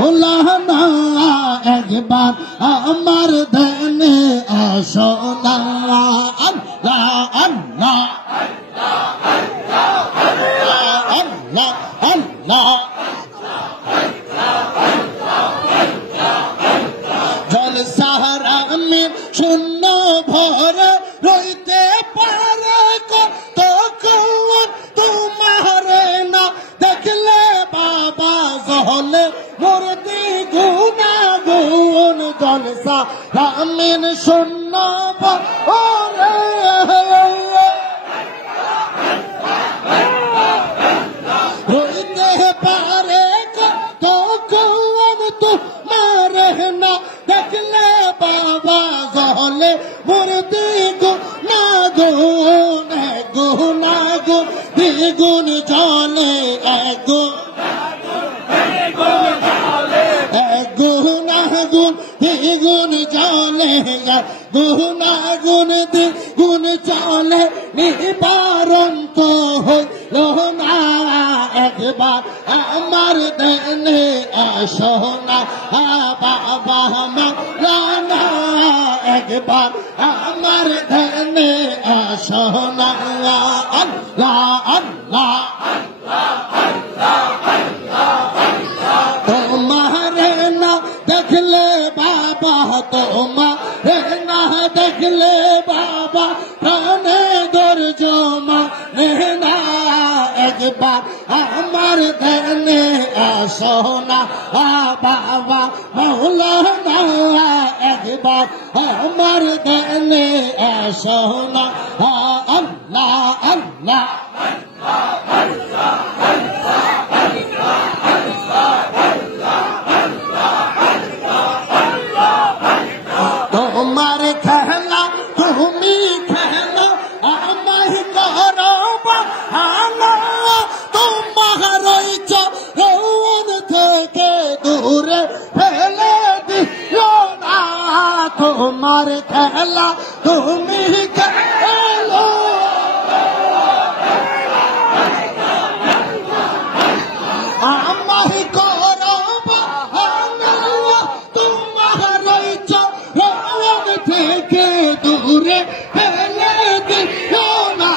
মৌলানা একবার আমার ধ্যানে আসো না। আল্লাহ আল্লাহ আল্লাহ আল্লাহ জলসার আমি শূন্য ভরে রইতে পারে কতক্ষণ তোমার না দেখলে বাবা জহলে মূর্তি গুনাগুন জলসা আমিন শূন্য ভরে রইতে পারে কতক্ষণ তোমার না দেখলে বাবা জহলে মূর্তি গুনাগুন গুনাগুন দ্বিগুণ জলে গুনাগুন দ্বিগুণ জলে গুনাগুন দ্বিগুণ চলে নিবারণ তো হইল না। একবার আমার দেনে আসো না বাবা মৌলানা একবার আমার দেনে আসো না। আল্লাহ আল্লাহ তোমারে না দেখলে বাবা তোমারে না দেখলে বাবা প্রাণে ধৈর্য মানে না। একবার আমার ধ্যানে আসো না বাবা মৌলানা একবার আমার ধ্যানে আসো না। আল্লাহ আল্লাহ তোমার খেলা তুমি খেলা আমায় করো বাহানা। তোমার চরণ থেকে দূরে ফেলে দিও না। তোমার খেলা তুমি খেলো আমায় করো বাহানা। তোমার চরণ থেকে দূরে ফেলে দিও না।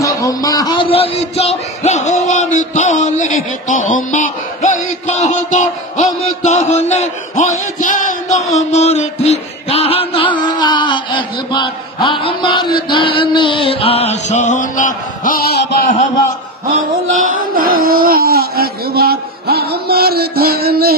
তোমার চরণ তলে তোমার কদম তলে হয়ে যেন মোর ঠিকানা। একবার আমার ধ্যানে আসো না বাবা মৌলানা একবার আমার ধ্যানে